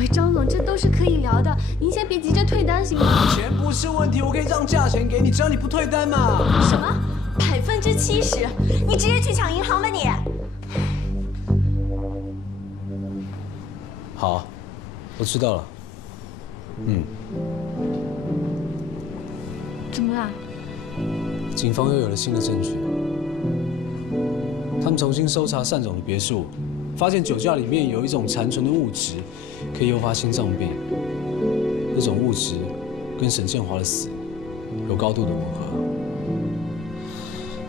喂，张总，这都是可以聊的，您先别急着退单行吗？钱不是问题，我可以让价钱给你，只要你不退单嘛。什么？70%？你直接去抢银行吧你！好，我知道了。怎么啦？警方又有了新的证据，他们重新搜查单总的别墅，发现酒窖里面有一种残存的物质，可以诱发心脏病。那种物质跟沈建华的死有高度的吻合。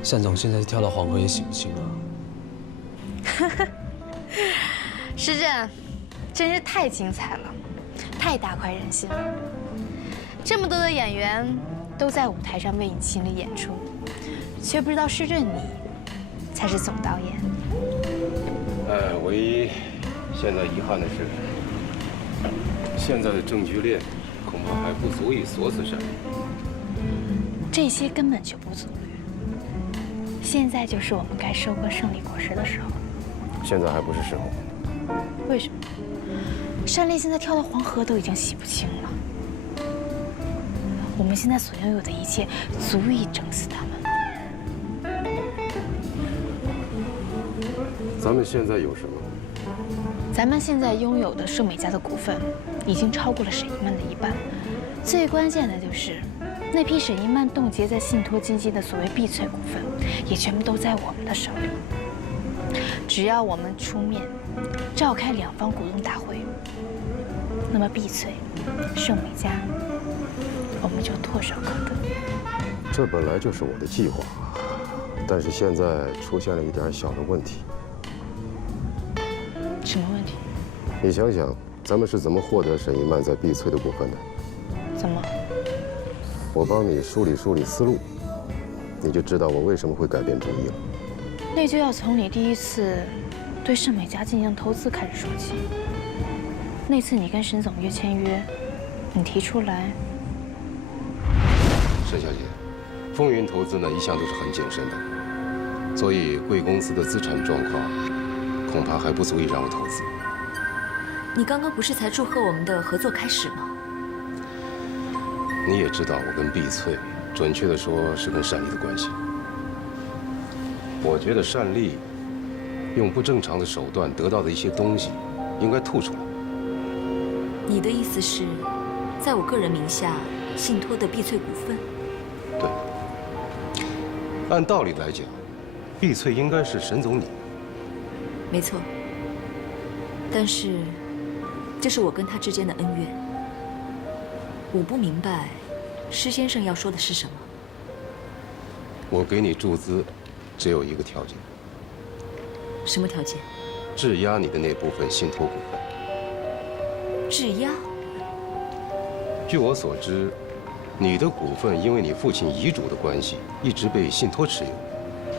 单总现在跳到黄河也洗不清了。施政，真是太精彩了，太大快人心了。这么多的演员都在舞台上为你倾力演出，却不知道施政你才是总导演。唯一现在遗憾的是，现在的证据链恐怕还不足以锁死单立。这些根本就不足虑。现在就是我们该收割胜利果实的时候。现在还不是时候。为什么？单立现在跳到黄河都已经洗不清了。我们现在所拥有的一切，足以整死他们。咱们现在有什么？咱们现在拥有的盛美家的股份，已经超过了沈一曼的一半。最关键的就是，那批沈一曼冻结在信托基金的所谓碧翠股份，也全部都在我们的手里。只要我们出面，召开两方股东大会，那么碧翠、盛美家，我们就唾手可得。这本来就是我的计划，但是现在出现了一点小的问题。什么问题？你想想，咱们是怎么获得沈一曼在碧翠的股份的？怎么？我帮你梳理梳理思路，你就知道我为什么会改变主意了。那就要从你第一次对盛美家进行投资开始说起。那次你跟沈总签约，你提出来。沈小姐，风云投资呢一向都是很谨慎的，所以贵公司的资产状况恐怕还不足以让我投资。你刚刚不是才祝贺我们的合作开始吗？你也知道我跟碧翠，准确的说是跟单立的关系。我觉得单立用不正常的手段得到的一些东西，应该吐出来。你的意思是，在我个人名下信托的碧翠股份？对。按道理来讲，碧翠应该是沈总你。没错。但是，这是我跟他之间的恩怨。我不明白，施先生要说的是什么。我给你注资，只有一个条件。什么条件？质押你的那部分信托股份。质押？据我所知，你的股份因为你父亲遗嘱的关系，一直被信托持有，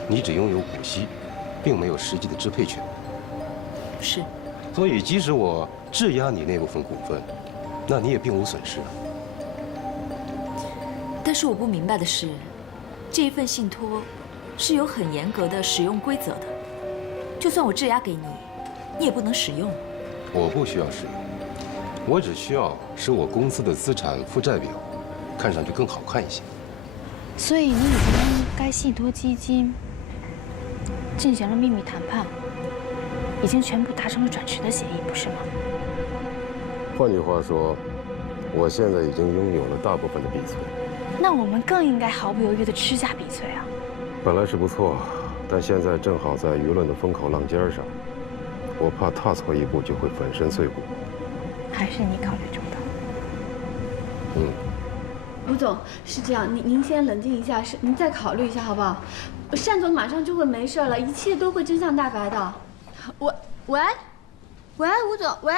你只拥有股息，并没有实际的支配权。是。所以，即使我质押你那部分股份，那你也并无损失啊。但是我不明白的是，这一份信托是有很严格的使用规则的，就算我质押给你，你也不能使用。我不需要使用，我只需要使我公司的资产负债表看上去更好看一些。所以你已经跟该信托基金进行了秘密谈判，已经全部达成了转持的协议，不是吗？换句话说，我现在已经拥有了大部分的碧翠。那我们更应该毫不犹豫地吃下碧翠啊！本来是不错，但现在正好在舆论的风口浪尖上，我怕踏错一步就会粉身碎骨。还是你考虑周到。吴总是这样，您先冷静一下，您再考虑一下好不好？单总马上就会没事了，一切都会真相大白的。喂，吴总，喂。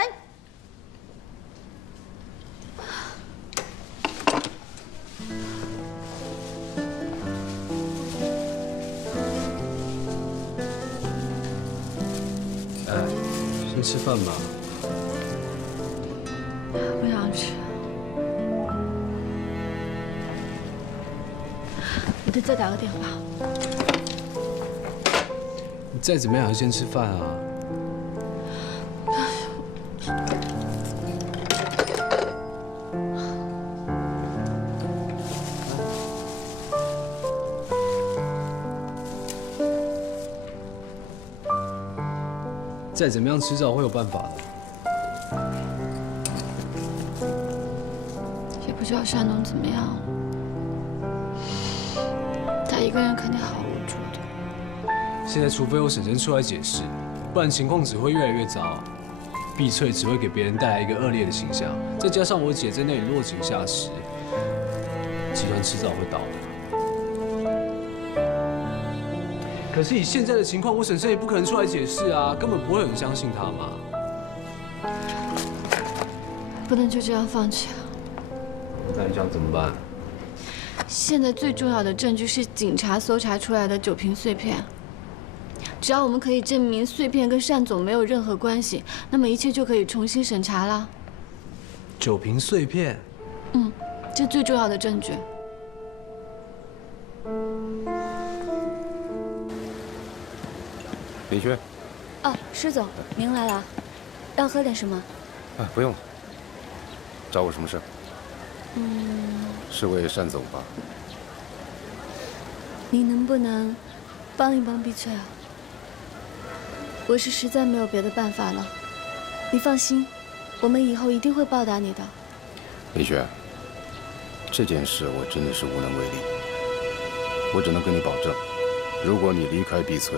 先吃饭吧。不想吃。我得再打个电话。你再怎么样，还是先吃饭啊。再怎么样，迟早会有办法的。也不知道山东怎么样，他一个人肯定好无助的。现在除非我婶婶出来解释，不然情况只会越来越糟。碧翠只会给别人带来一个恶劣的形象，再加上我姐在那里落井下石，集团迟早会倒的。可是以现在的情况，我婶婶也不可能出来解释啊，根本不会有人相信她嘛。不能就这样放弃啊！那你想怎么办？现在最重要的证据是警察搜查出来的酒瓶碎片。只要我们可以证明碎片跟单总没有任何关系，那么一切就可以重新审查了。酒瓶碎片？这最重要的证据。林轩，哦，施总，您来了，要喝点什么？啊，不用了。找我什么事？是为单总吧？您能不能帮一帮碧翠啊？我是实在没有别的办法了。你放心，我们以后一定会报答你的。林轩，这件事我真的是无能为力。我只能跟你保证，如果你离开碧翠，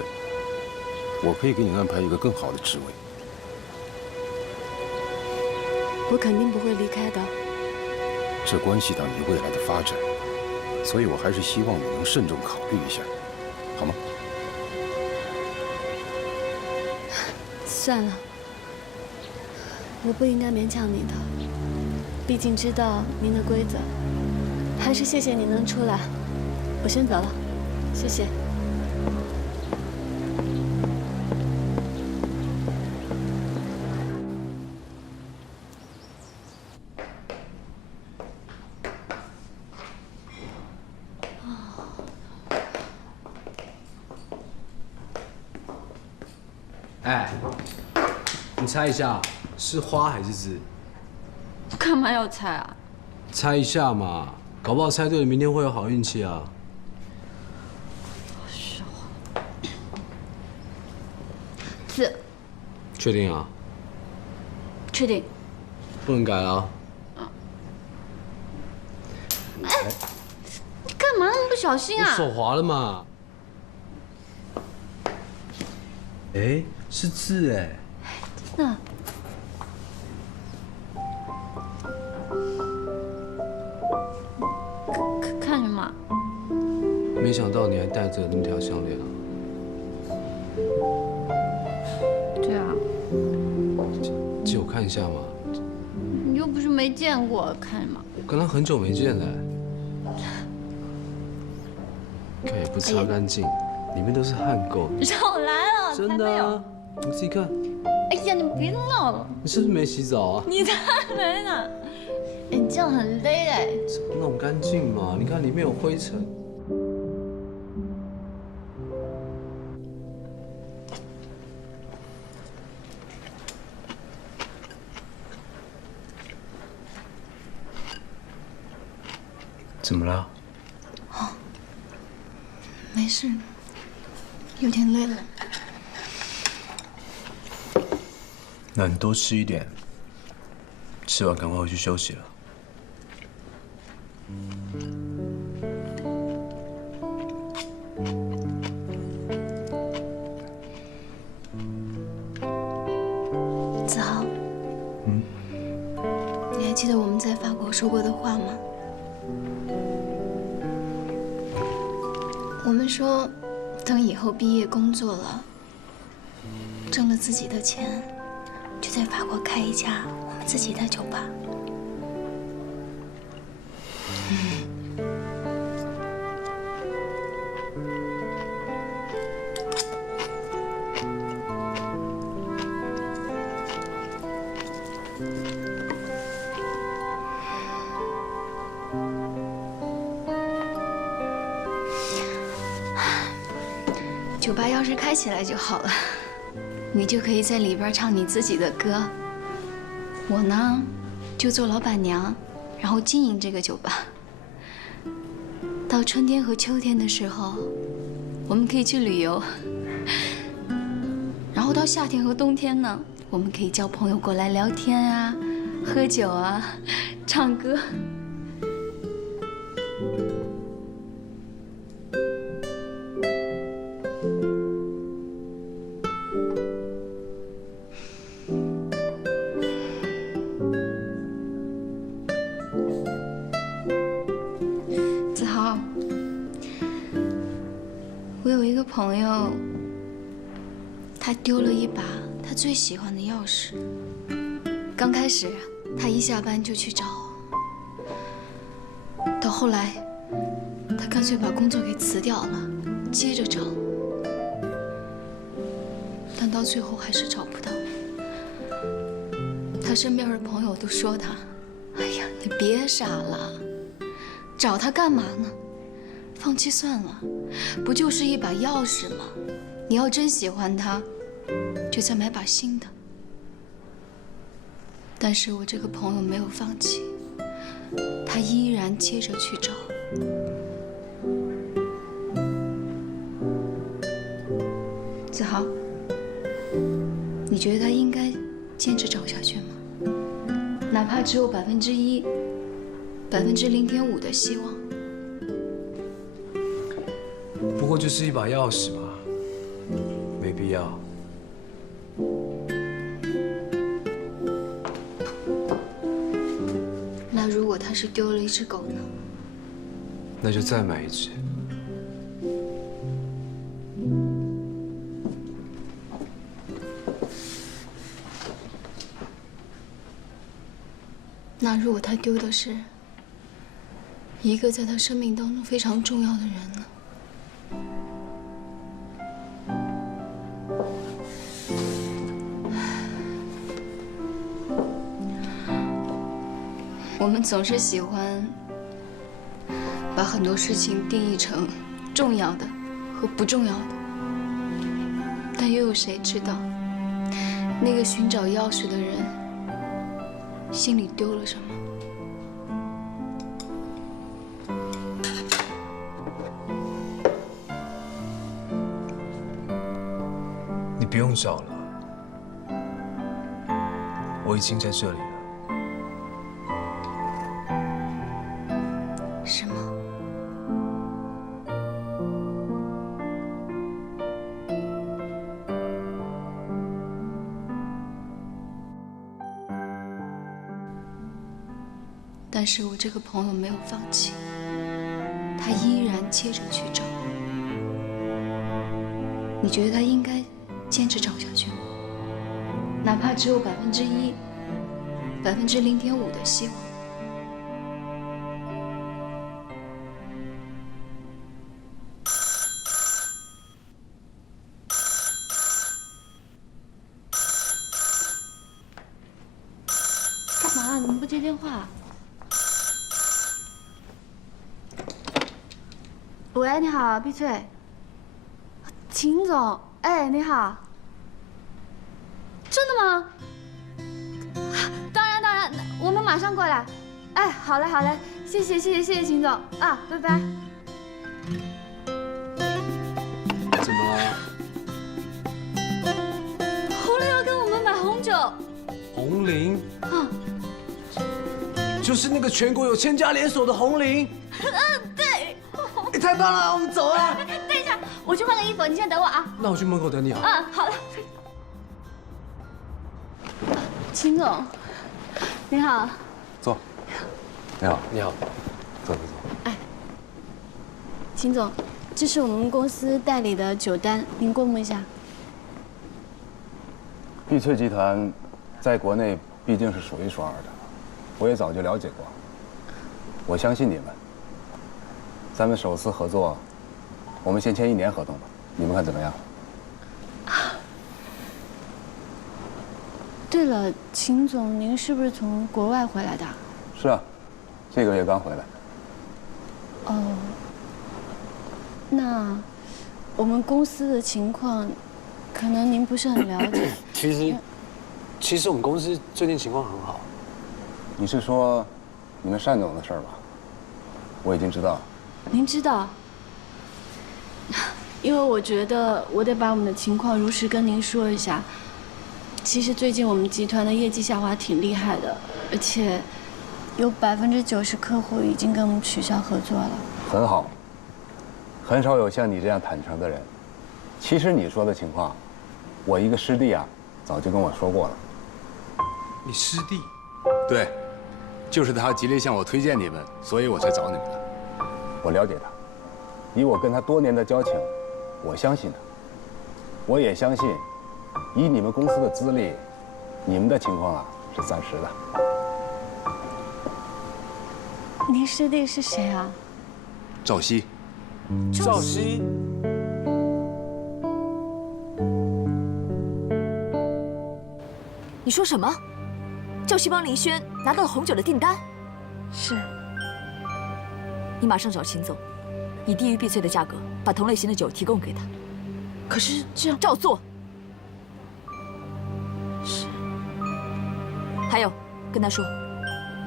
我可以给你安排一个更好的职位。我肯定不会离开的。这关系到你未来的发展，所以我还是希望你能慎重考虑一下，好吗？算了，我不应该勉强你的，毕竟知道您的规则。还是谢谢你能出来，我先走了，谢谢。哎，你猜一下，是花还是字？干嘛要猜啊？猜一下嘛，搞不好猜对了，明天会有好运气啊。字。确定啊？确定。不能改了。哎，你干嘛那么不小心啊？我手滑了嘛。哎，是字哎。那。看什么？没想到你还戴着那条项链啊。对啊。借我看一下嘛。你又不是没见过，看什么？我跟他很久没见了。看也不擦干净，里面都是汗垢。少来了，真的啊，你自己看。哎呀，你别闹了！你是不是没洗澡啊？你才没呢！哎，你这样很勒哎。弄干净嘛，你看里面有灰尘。怎么了？哦，没事，有点累了。那你多吃一点，吃完赶快回去休息了。子豪，你还记得我们在法国说过的话吗？我们说，等以后毕业工作了，挣了自己的钱，就在法国开一家我们自己的酒吧。酒吧要是开起来就好了，你就可以在里边唱你自己的歌。我呢，就做老板娘，然后经营这个酒吧。到春天和秋天的时候，我们可以去旅游，然后后到夏天和冬天呢，我们可以叫朋友过来聊天啊，喝酒啊，唱歌。子豪，我有一个朋友，他丢了一把他最喜欢的钥匙。刚开始，他一下班就去找，到后来，他干脆把工作给辞掉了，接着找，但到最后还是找不到。他身边的朋友都说他：“哎呀，你别傻了，找他干嘛呢？放弃算了，不就是一把钥匙吗？你要真喜欢它，就再买把新的。”但是我这个朋友没有放弃，他依然接着去找。子豪，你觉得他应该坚持找下去吗？哪怕只有1%、0.5%的希望。不过就是一把钥匙嘛，没必要。那如果他是丢了一只狗呢？那就再买一只。那如果他丢的是一个在他生命当中非常重要的人呢？我们总是喜欢把很多事情定义成重要的和不重要的，但又有谁知道那个寻找钥匙的人心里丢了什么？你不用找了，我已经在这里了。什么？但是我这个朋友没有放弃，他依然接着去找。你觉得他应该坚持找下去吗？哪怕只有1%、0.5%的希望。干嘛？怎么不接电话？喂，你好，碧翠。秦总，哎，你好。真的吗？当然，我们马上过来。哎，好嘞，谢谢秦总啊，拜拜。怎么了？红玲要跟我们买红酒。红菱啊，就是那个全国有1000家连锁的红菱。对。哎，太棒了，我们走啊！等一下，我去换个衣服，你先等我啊。那我去门口等你啊。好了。秦总，你好。坐。你好。你好。坐。哎，秦总，这是我们公司代理的酒单，您过目一下。碧翠集团在国内毕竟是数一数二的，我也早就了解过。我相信你们。咱们首次合作，我们先签1年合同吧，你们看怎么样？对了，秦总，您是不是从国外回来的？是啊，这个月刚回来。哦，那我们公司的情况，可能您不是很了解。其实我们公司最近情况很好。你是说你们单总的事儿吧？我已经知道了。您知道？因为我觉得我得把我们的情况如实跟您说一下。其实最近我们集团的业绩下滑挺厉害的，而且有90%客户已经跟我们取消合作了。很好，很少有像你这样坦诚的人。其实你说的情况，我一个师弟啊，早就跟我说过了。你师弟？对，就是他极力向我推荐你们，所以我才找你们的。我了解他，以我跟他多年的交情，我相信他。我也相信，以你们公司的资历，你们的情况啊是暂时的。您师弟是谁啊？赵熙。赵熙。你说什么？赵熙帮林轩拿到了红酒的订单？是。你马上找秦总，以低于碧翠的价格把同类型的酒提供给他。可是这样照做。是。还有，跟他说，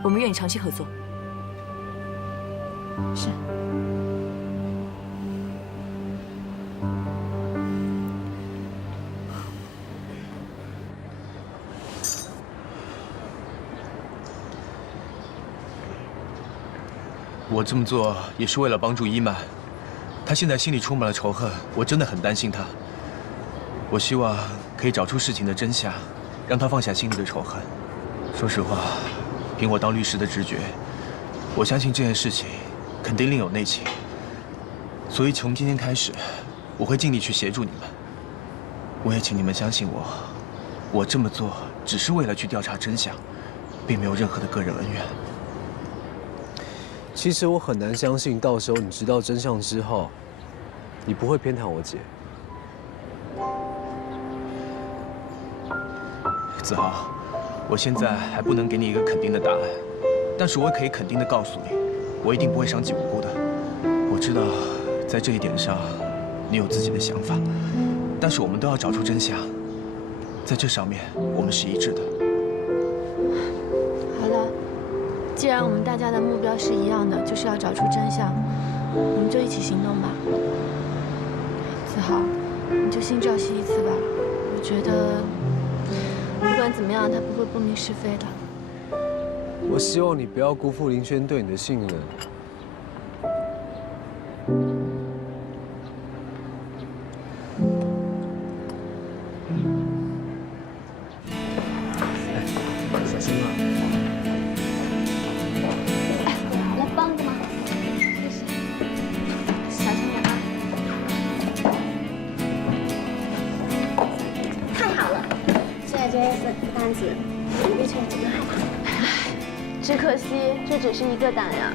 我们愿意长期合作。是。我这么做也是为了帮助伊曼，他现在心里充满了仇恨，我真的很担心他。我希望可以找出事情的真相，让他放下心里的仇恨。说实话，凭我当律师的直觉，我相信这件事情肯定另有内情。所以从今天开始，我会尽力去协助你们。我也请你们相信我，我这么做只是为了去调查真相，并没有任何的个人恩怨。其实我很难相信，到时候你知道真相之后，你不会偏袒我姐。子豪，我现在还不能给你一个肯定的答案，但是我可以肯定的告诉你，我一定不会伤及无辜的。我知道，在这一点上，你有自己的想法，但是我们都要找出真相，在这上面我们是一致的。好了，既然我们大家的目标是一样的，就是要找出真相，我们就一起行动吧。子豪，你就信赵熙一次吧，我觉得不管怎么样，他不会不明是非的。我希望你不要辜负林轩对你的信任。小心啊！来帮个忙，谢谢。小心点啊！太好了，现在这4个单子，李碧翠真的害怕。只可惜这只是一个单呀。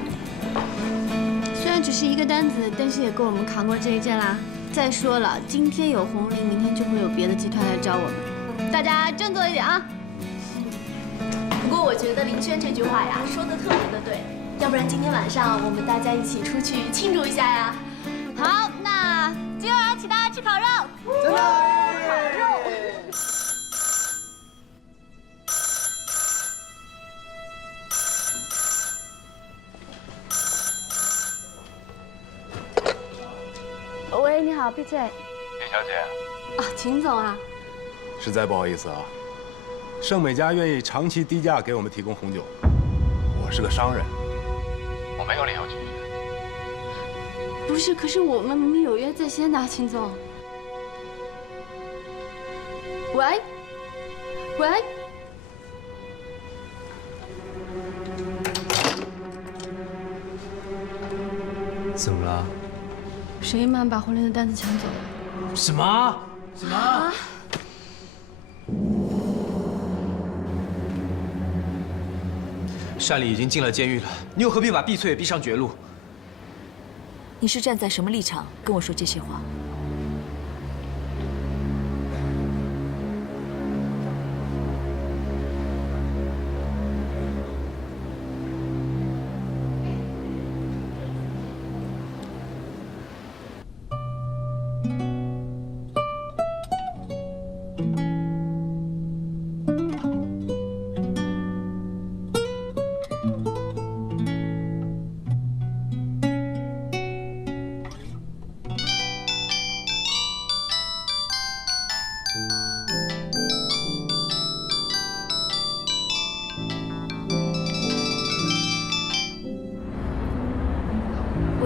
虽然只是一个单子，但是也够我们扛过这一件啦。再说了，今天有红利，明天就会有别的集团来找我们。大家振作一点啊！不过我觉得林轩这句话呀说的特别的对，要不然今天晚上我们大家一起出去庆祝一下呀。好，那今晚要请大家吃烤肉，真的。烤肉。喂，你好，碧翠。林小姐，啊，秦总啊。实在不好意思啊，盛美家愿意长期低价给我们提供红酒，我是个商人，我没有理由拒绝。不是，可是我们明明有约在先的，秦总。喂，喂，怎么了？沈一曼把婚礼的单子抢走了。什么？什么？啊单丽已经进了监狱了，你又何必把碧翠也逼上绝路？你是站在什么立场跟我说这些话？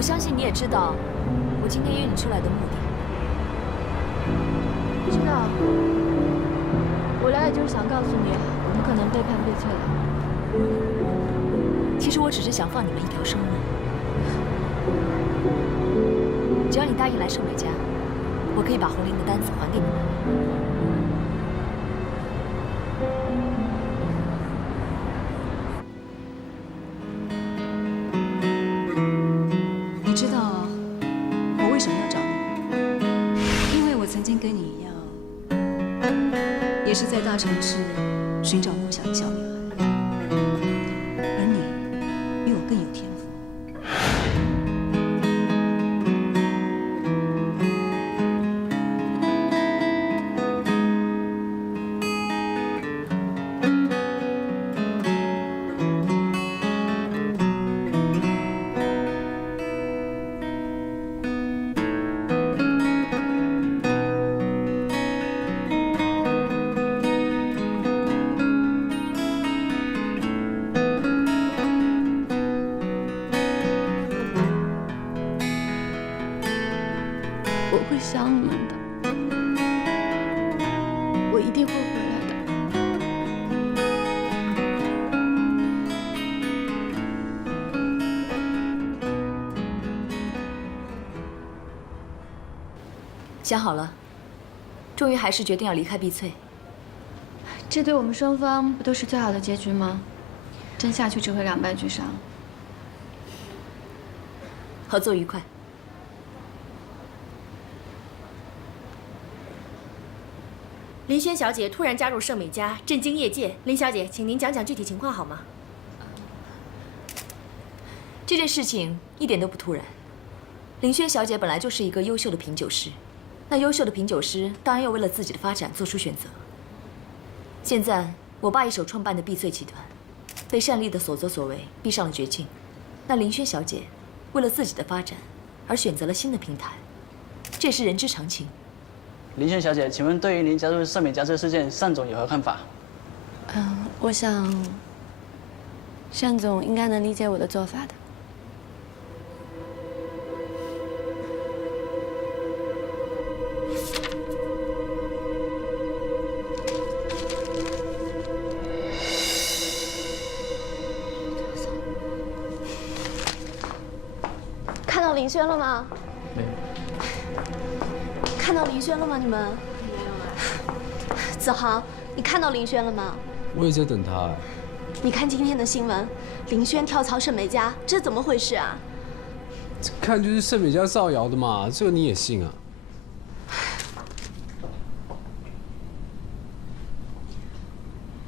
我相信你也知道我今天约你出来的目的。知道，我来也就是想告诉你，我们可能背叛碧翠了。其实我只是想放你们一条生路。只要你答应来盛美家，我可以把红玲的单子还给你们。你知道我为什么要找你？因为我曾经跟你一样，也是在大城市寻找梦想的小女孩，而你比我更有天赋。我会想你们的，我一定会回来的。想好了，终于还是决定要离开碧翠。这对我们双方不都是最好的结局吗？真下去只会两败俱伤。合作愉快。林轩小姐突然加入盛美家，震惊业界。林小姐，请您讲讲具体情况好吗？这件事情一点都不突然。林轩小姐本来就是一个优秀的品酒师，那优秀的品酒师当然要为了自己的发展做出选择。现在我爸一手创办的碧翠集团，被单立的所作所为逼上了绝境。那林轩小姐为了自己的发展而选择了新的平台，这也是人之常情。林轩小姐，请问对于您加入盛美家这个事件，单总有何看法？我想，单总应该能理解我的做法的。看到林轩了吗？没有。看到林轩了吗？你们？没有啊。子航，你看到林轩了吗？我也在等他哎。你看今天的新闻，林轩跳槽盛美家，这怎么回事啊？这看就是盛美家造谣的嘛，这个你也信啊？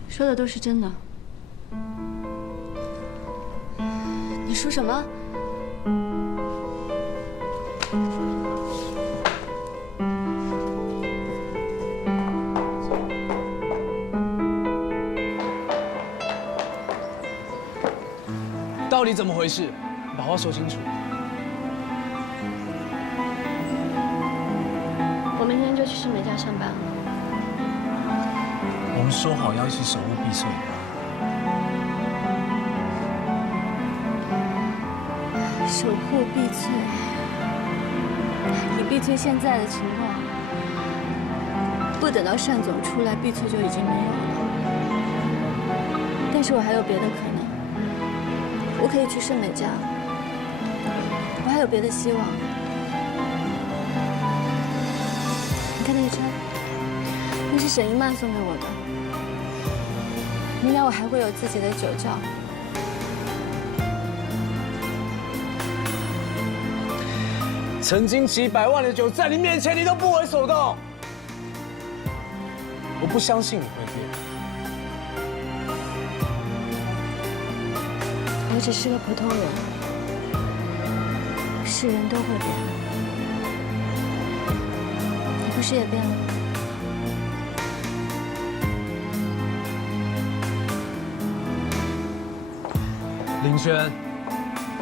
说的都是真的。你说什么？到底怎么回事？把话说清楚。我明天就去盛美家上班了。我们说好要一起守护碧翠。守护碧翠，以碧翠现在的情况，不等到单总出来，碧翠就已经没有了。但是我还有别的可能，我可以去盛美家，我还有别的希望。你看那个针，那是沈一曼送给我的。明年我还会有自己的酒窖。曾经几百万的酒在你面前，你都不为所动。我不相信你会变。我只是个普通人，是人都会变。你不是也变了吗？林轩，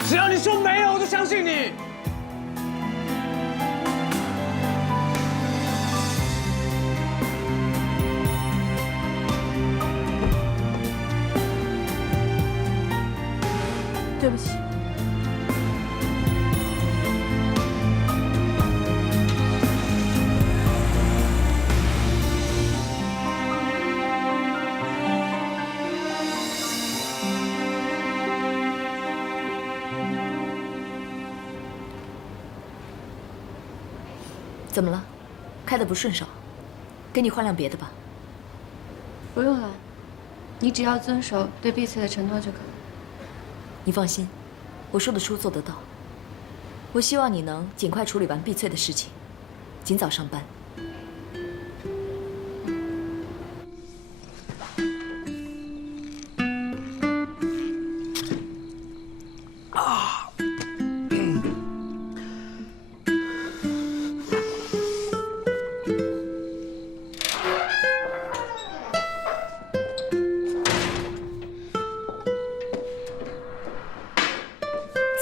只要你说没有，我就相信你。对不起。怎么了？开得不顺手？给你换辆别的吧。不用了，你只要遵守对碧翠的承诺就可以。你放心，我说得出做得到。我希望你能尽快处理完碧翠的事情，尽早上班。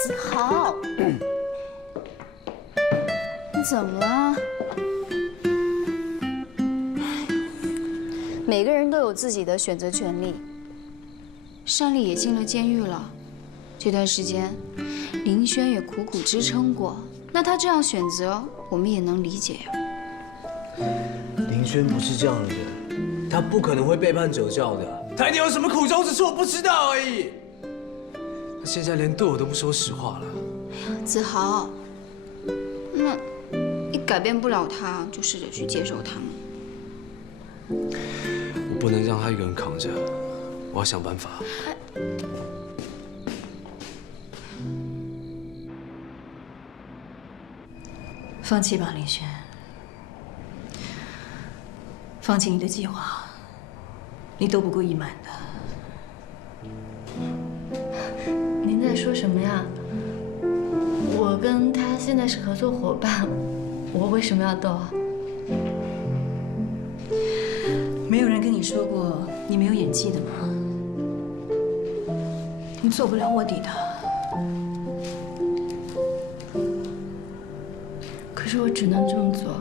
子豪，你怎么了？每个人都有自己的选择权利。单丽也进了监狱了，这段时间，林轩也苦苦支撑过。那他这样选择，我们也能理解呀。林轩不是这样的人，他不可能会背叛哲教的，他一定有什么苦衷，只是我不知道而已。他现在连对我都不说实话了。子豪，那你改变不了他，就试着去接受他嘛。我不能让他一个人扛着，我要想办法。放弃吧，林轩。放弃你的计划，你斗不过一满的。您在说什么呀？我跟他现在是合作伙伴，我为什么要斗啊？没有人跟你说过你没有演技的吗？你做不了卧底的。可是我只能这么做，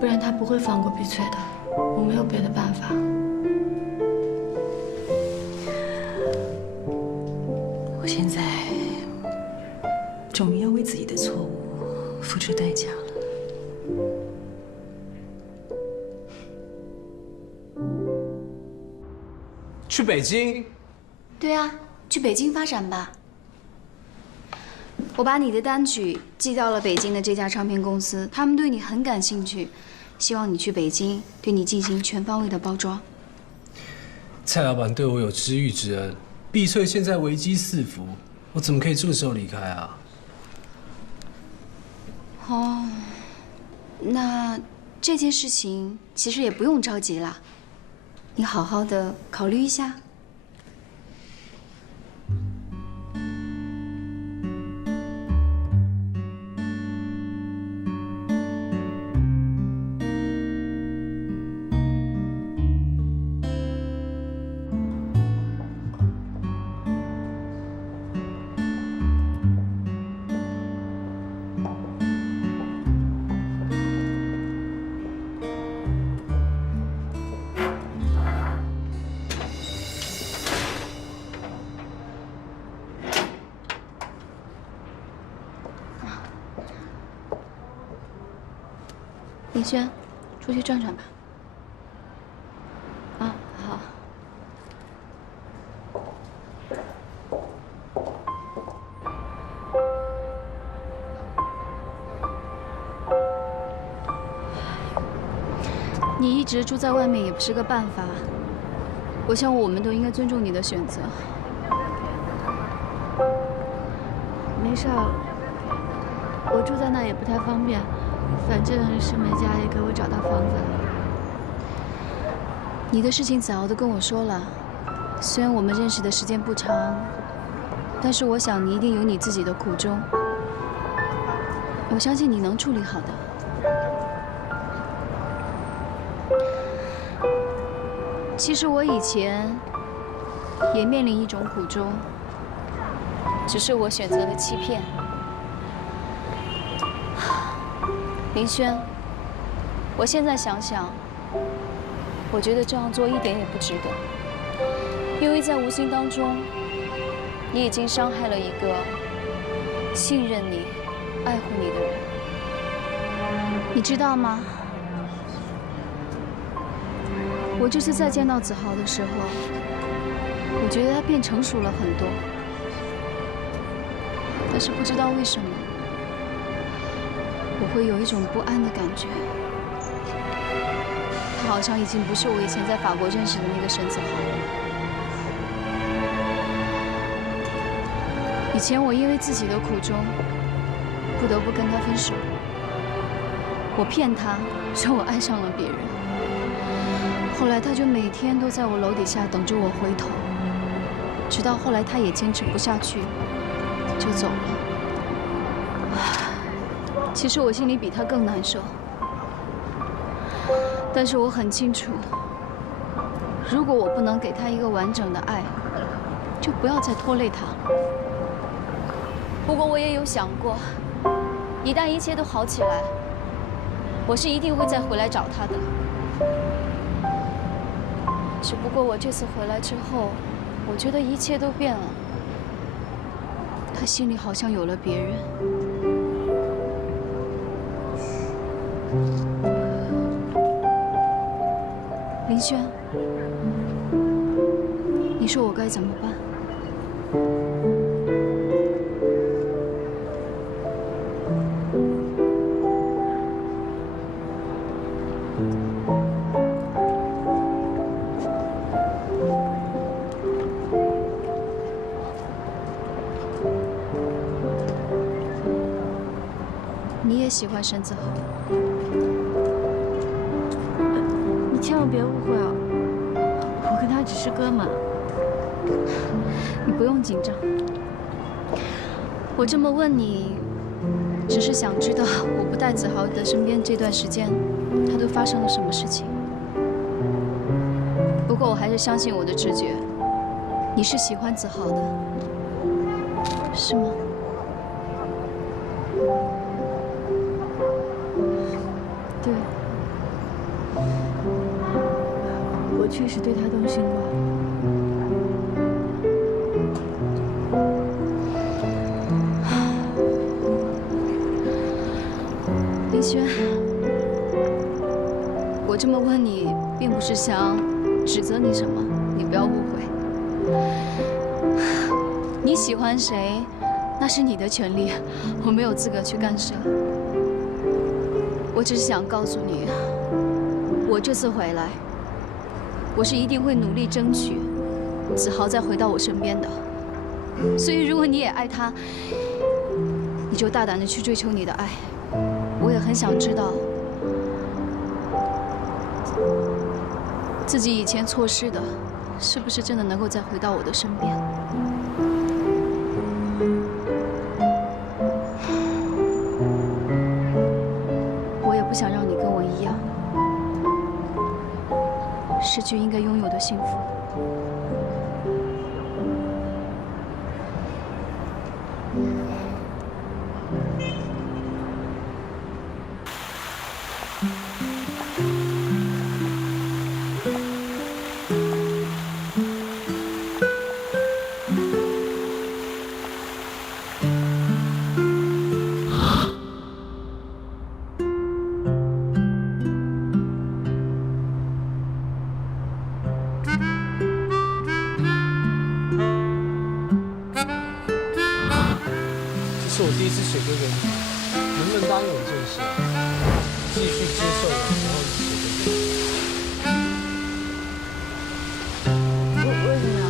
不然他不会放过碧翠的。我没有别的办法。我现在终于要为自己的错误付出代价了。去北京？对啊，去北京发展吧。我把你的单曲寄到了北京的这家唱片公司，他们对你很感兴趣，希望你去北京对你进行全方位的包装。蔡老板对我有知遇之恩，碧翠现在危机四伏，我怎么可以这个时候离开啊？哦，那这件事情其实也不用着急啦，你好好的考虑一下。林轩，出去转转吧。啊，好。你一直住在外面也不是个办法。我想我们都应该尊重你的选择。没事儿，我住在那也不太方便。反正盛美家也给我找到房子了。你的事情子豪都跟我说了，虽然我们认识的时间不长，但是我想你一定有你自己的苦衷。我相信你能处理好的。其实我以前也面临一种苦衷，只是我选择了欺骗。林轩，我现在想想，我觉得这样做一点也不值得，因为在无形当中，你已经伤害了一个信任你、爱护你的人，你知道吗？我这次再见到子豪的时候，我觉得他变成熟了很多，但是不知道为什么。我会有一种不安的感觉。他好像已经不是我以前在法国认识的那个沈子豪了。以前我因为自己的苦衷，不得不跟他分手。我骗他说我爱上了别人，后来他就每天都在我楼底下等着我回头，直到后来他也坚持不下去，就走了。其实我心里比他更难受，但是我很清楚，如果我不能给他一个完整的爱，就不要再拖累他了。不过我也有想过，一旦一切都好起来，我是一定会再回来找他的。只不过我这次回来之后，我觉得一切都变了。他心里好像有了别人。林轩，你说我该怎么办？你也喜欢沈子豪？你千万别误会啊，我跟他只是哥们。你不用紧张。我这么问你，只是想知道我不在子豪的身边这段时间，他都发生了什么事情。不过我还是相信我的直觉，你是喜欢子豪的，是吗？对，我确实对他动心过。林轩，我这么问你，并不是想指责你什么，你不要误会。你喜欢谁，那是你的权利，我没有资格去干涉。我只是想告诉你，我这次回来，我是一定会努力争取子豪再回到我身边的。所以，如果你也爱他，你就大胆的去追求你的爱。我也很想知道，自己以前错失的，是不是真的能够再回到我的身边？我也不想让你跟我一样，失去应该拥有的幸福。这是我第一次写歌给你，能不能答应我一件事啊？继续接受我，然后写歌给你。为什么呀？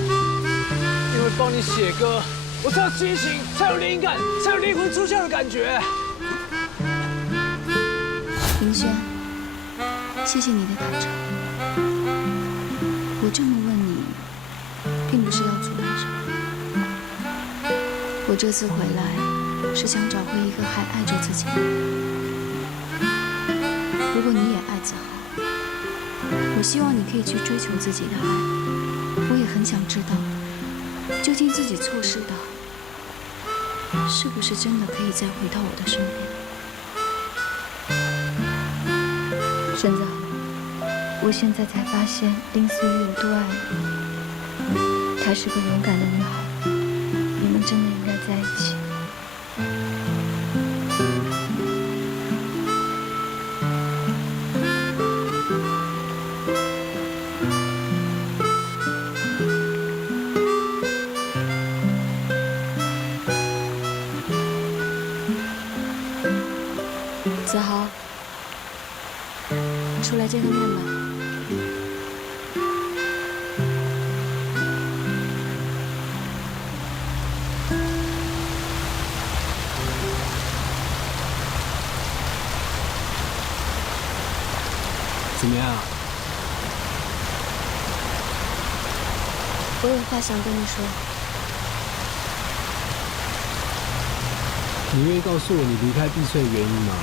因为帮你写歌，我才有激情，才有灵感，才有灵魂出窍的感觉。林轩，谢谢你的坦诚。我这么问你，并不是要阻拦什么。我这次回来，是想找回一个还爱着自己的人。如果你也爱子豪，我希望你可以去追求自己的爱。我也很想知道，究竟自己错失的，是不是真的可以再回到我的身边？沈子豪，我现在才发现林思雨有多爱你。她是个勇敢的女孩，你们真的应该在一起。怎么样？我有话想跟你说。你愿意告诉我你离开碧翠的原因吗？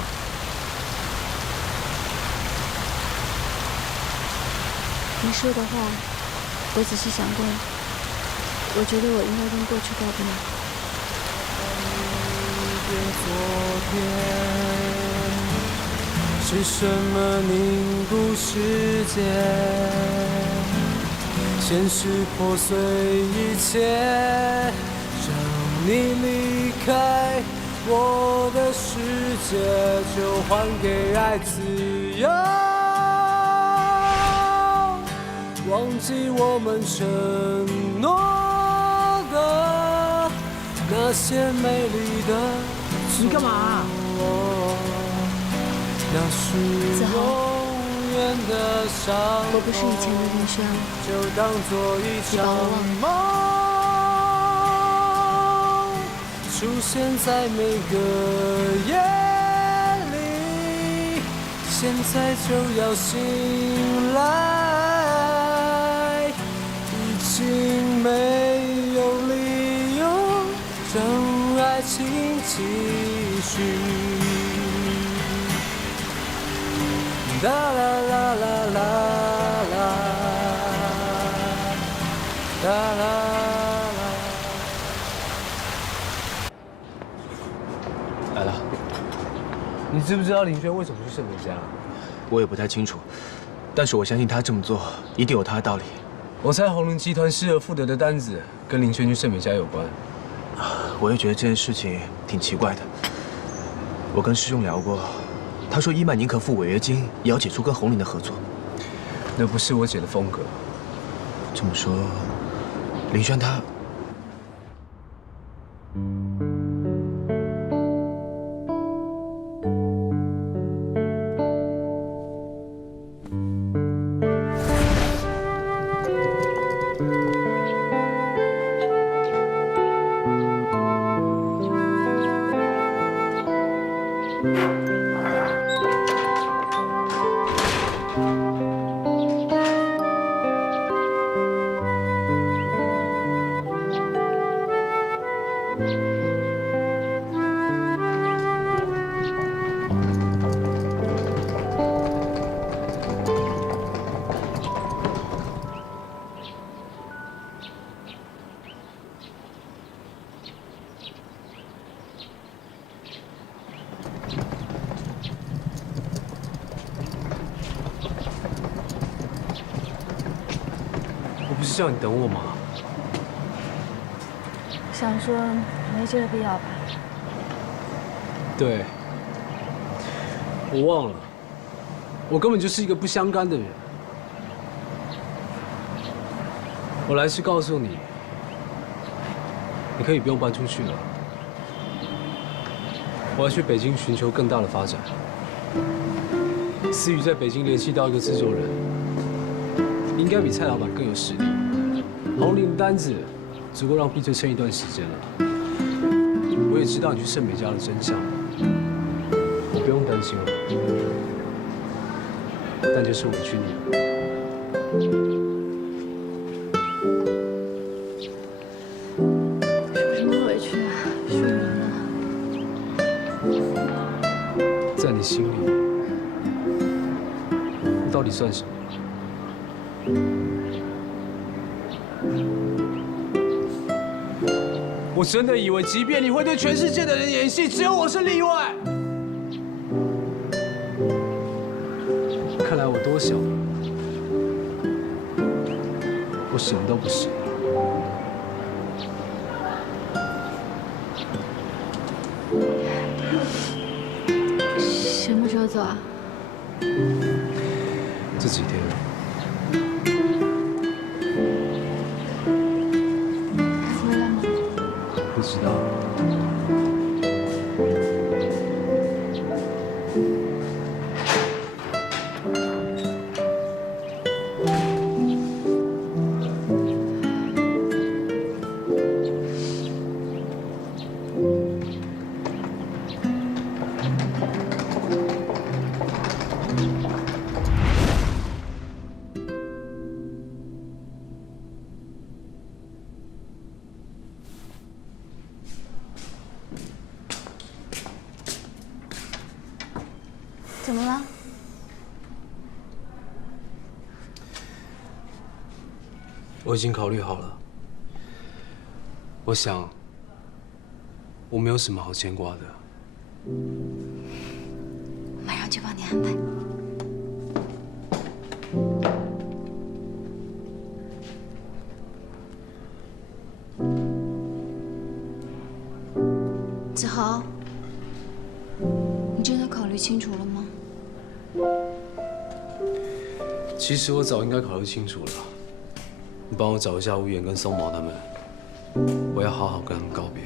你说的话，我仔细想过了。我觉得我应该跟过去告别。是什么凝固世界？现实破碎一切，让你离开我的世界，就还给爱自由。忘记我们承诺的那些美丽的。你干嘛？那是永远的伤口，我不是以前的林轩了，就当作一场梦，出现在每个夜里，现在就要醒来，已经没有理由让爱情继续。啦啦啦啦啦啦，啦啦啦。来了，你知不知道林轩为什么去盛美家？我也不太清楚，但是我相信他这么做一定有他的道理。我猜鸿伦集团失而复得的单子跟林轩去盛美家有关。我也觉得这件事情挺奇怪的。我跟师兄聊过。他说：“伊曼宁可付违约金，也要解除跟红林的合作。”那不是我姐的风格。这么说，林轩他……我不是叫你等我吗？想说没这个必要吧。对，我忘了，我根本就是一个不相干的人。我来是告诉你，你可以不用搬出去了。我要去北京寻求更大的发展。思雨在北京联系到一个制作人，应该比蔡老板更有实力。红林的单子足够让碧翠撑一段时间了。我也知道你去盛美家的真相，我不用担心了。但就是委屈你了。说什么委屈啊？是人啊。在你心里，我到底算什么？我真的以为，即便你会对全世界的人演戏，只有我是例外。看来我多想，我什么都不是。什么时候走啊？这几天。还回来吗？不知道。怎么了？我已经考虑好了。我想，我没有什么好牵挂的。我马上去帮你安排。子豪，你真的考虑清楚了吗？其实我早应该考虑清楚了。你帮我找一下吴言跟松毛他们，我要好好跟他们告别。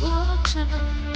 我只能